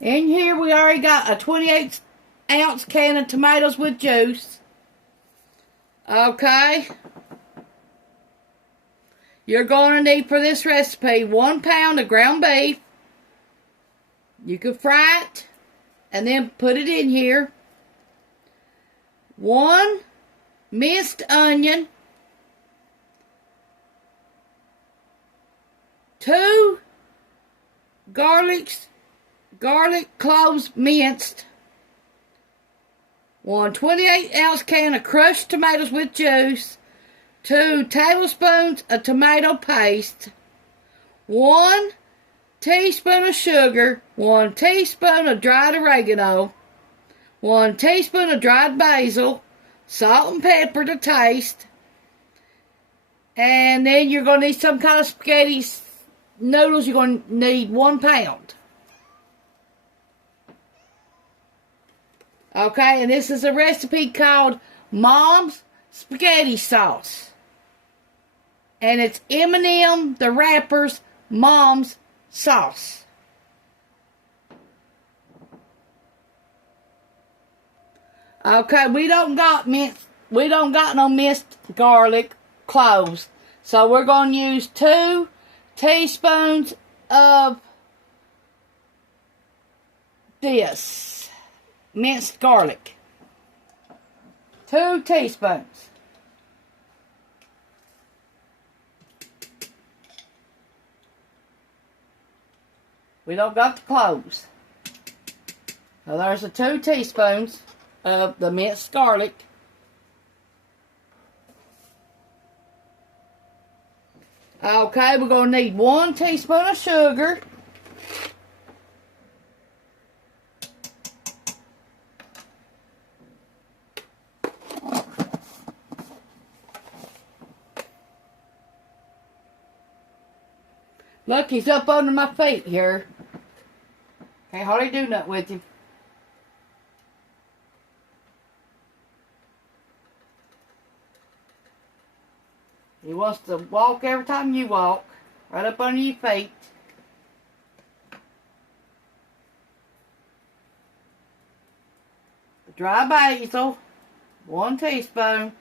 In here we already got a 28-ounce can of tomatoes with juice. Okay. You're going to need for this recipe 1 pound of ground beef. You can fry it and then put it in here. 1 minced onion. 2 garlic cloves minced. 1 28-ounce can of crushed tomatoes with juice. 2 tablespoons of tomato paste. 1 teaspoon of sugar. 1 teaspoon of dried oregano. 1 teaspoon of dried basil. Salt and pepper to taste. And then you're going to need some kind of spaghetti noodles. You're going to need 1 pound. Okay, and this is a recipe called Mom's Spaghetti Sauce. And it's M&M, the Rapper's Mom's Sauce. Okay, we don't got no minced garlic cloves. So we're going to use 2 teaspoons of this minced garlic. 2 teaspoons. We don't got the cloves. So there's the 2 teaspoons of the minced garlic. Okay, we're going to need 1 teaspoon of sugar. Look, he's up under my feet here. Can't hardly do nothing with him. He wants to walk every time you walk. Right up under your feet. The dry basil. 1 teaspoon.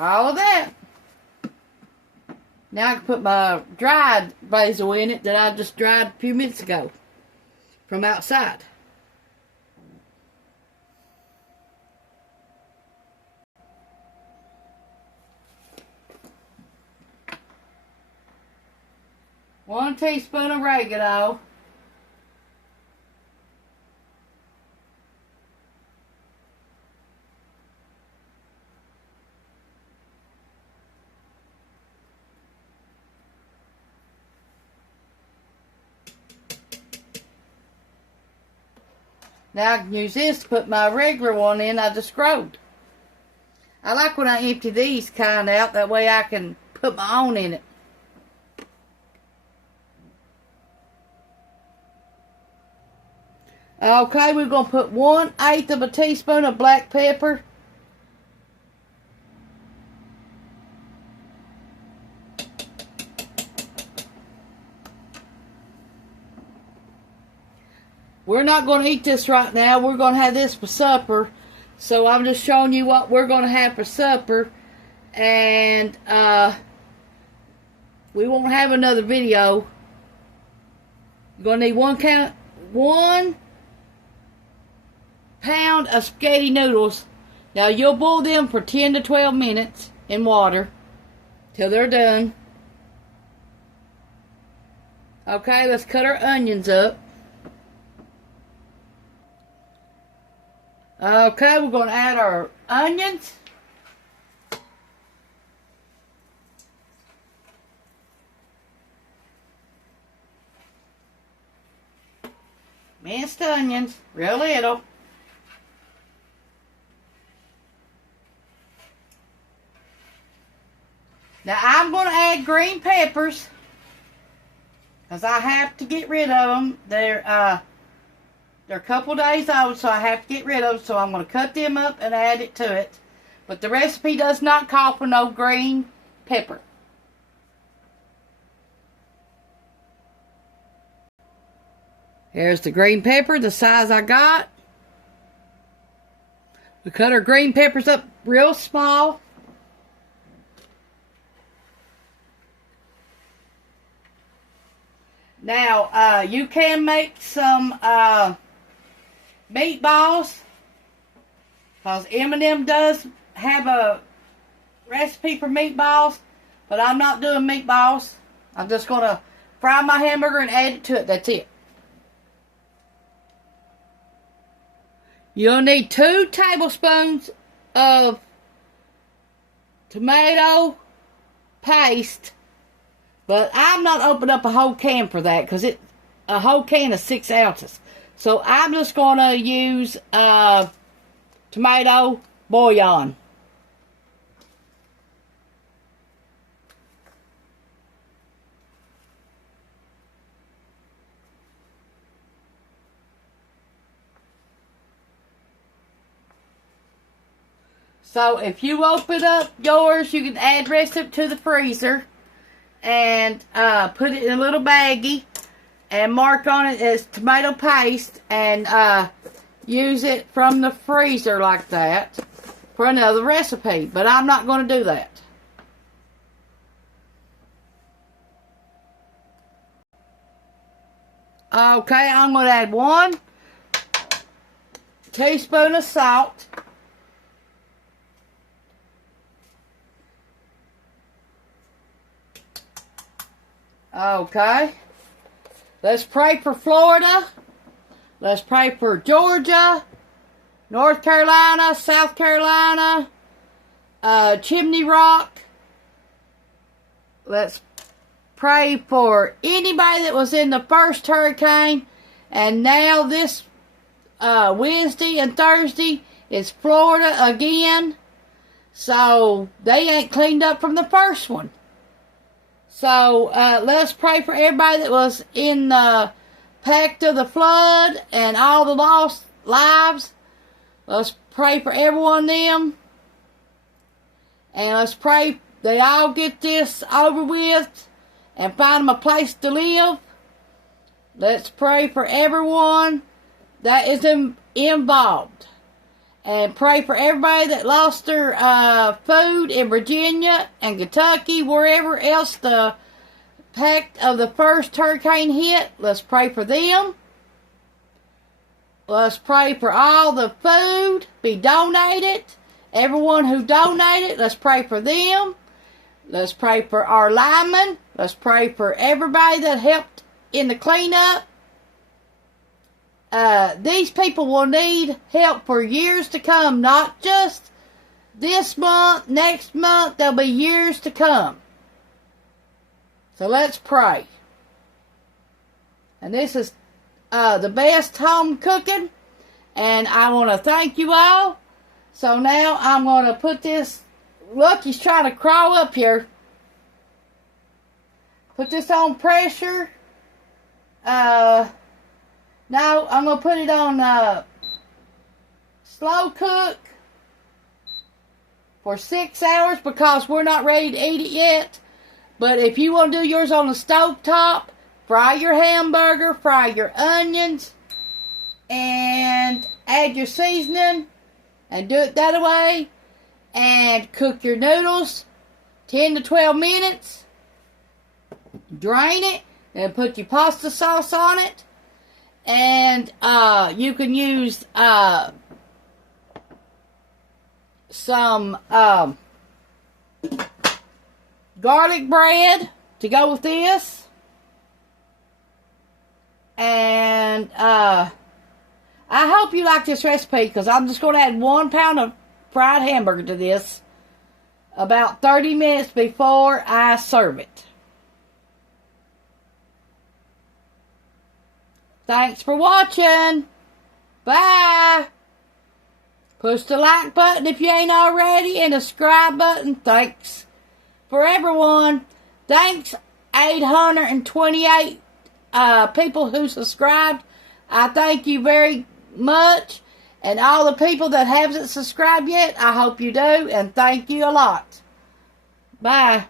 All of that. Now I can put my dried basil in it that I just dried a few minutes ago from outside. One teaspoon of oregano. Now I can use this to put my regular one in I just scrolled. I like when I empty these kind out, that way I can put my own in it. Okay, we're going to put 1/8 of a teaspoon of black pepper. We're not going to eat this right now. We're going to have this for supper. So I'm just showing you what we're going to have for supper. And we won't have another video. You're going to need 1 pound of spaghetti noodles. Now you'll boil them for 10 to 12 minutes in water till they're done. Okay, let's cut our onions up. Okay, we're going to add our onions. Minced onions, real little. Now I'm going to add green peppers because I have to get rid of them. They're They're a couple days old, so I have to get rid of them. So I'm going to cut them up and add it to it. But the recipe does not call for no green pepper. Here's the green pepper, the size I got. We cut our green peppers up real small. Now, you can make some meatballs, because M&M does have a recipe for meatballs, but I'm not doing meatballs. I'm just going to fry my hamburger and add it to it. That's it. You'll need 2 tablespoons of tomato paste, but I'm not opening up a whole can for that, because a whole can is 6 ounces. So I'm just going to use tomato bouillon. So if you open up yours, you can add the rest of it to the freezer and put it in a little baggie and mark on it as tomato paste and use it from the freezer like that for another recipe. But I'm not going to do that. Okay, I'm going to add 1 teaspoon of salt. Okay. Let's pray for Florida. Let's pray for Georgia, North Carolina, South Carolina, Chimney Rock. Let's pray for anybody that was in the first hurricane. And now this Wednesday and Thursday is Florida again. So they ain't cleaned up from the first one. So, let's pray for everybody that was in the path of the flood and all the lost lives. Let's pray for everyone of them. And let's pray they all get this over with and find them a place to live. Let's pray for everyone that is involved. And pray for everybody that lost their food in Virginia and Kentucky, wherever else the path of the first hurricane hit. Let's pray for them. Let's pray for all the food be donated. Everyone who donated, let's pray for them. Let's pray for our linemen. Let's pray for everybody that helped in the cleanup. These people will need help for years to come, not just this month, next month. There'll be years to come. So let's pray. And this is the best home cooking, and I want to thank you all. So now I'm going to put this. Look, he's trying to crawl up here. Put this on pressure. Now, I'm going to put it on slow cook for 6 hours because we're not ready to eat it yet. But if you want to do yours on the stove top, fry your hamburger, fry your onions, and add your seasoning, and do it that way. And cook your noodles 10 to 12 minutes. Drain it, and put your pasta sauce on it. And you can use some garlic bread to go with this. And I hope you like this recipe, because I'm just going to add 1 pound of fried hamburger to this about 30 minutes before I serve it. Thanks for watching. Bye. Push the like button if you ain't already, and the subscribe button. Thanks for everyone. Thanks 828 people who subscribed. I thank you very much. And all the people that haven't subscribed yet, I hope you do. And thank you a lot. Bye.